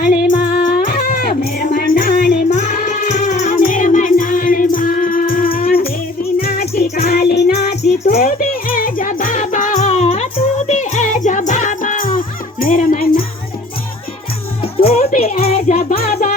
મંડાણી માં, મેર મંડાણી માં, મેર મંડાણી માં. દેવી નાચી કાલી નાચી તું બી એ જા બાબા, તું બી એ જા બાબા, મેર મંડાણી તું બી એ જા બાબા.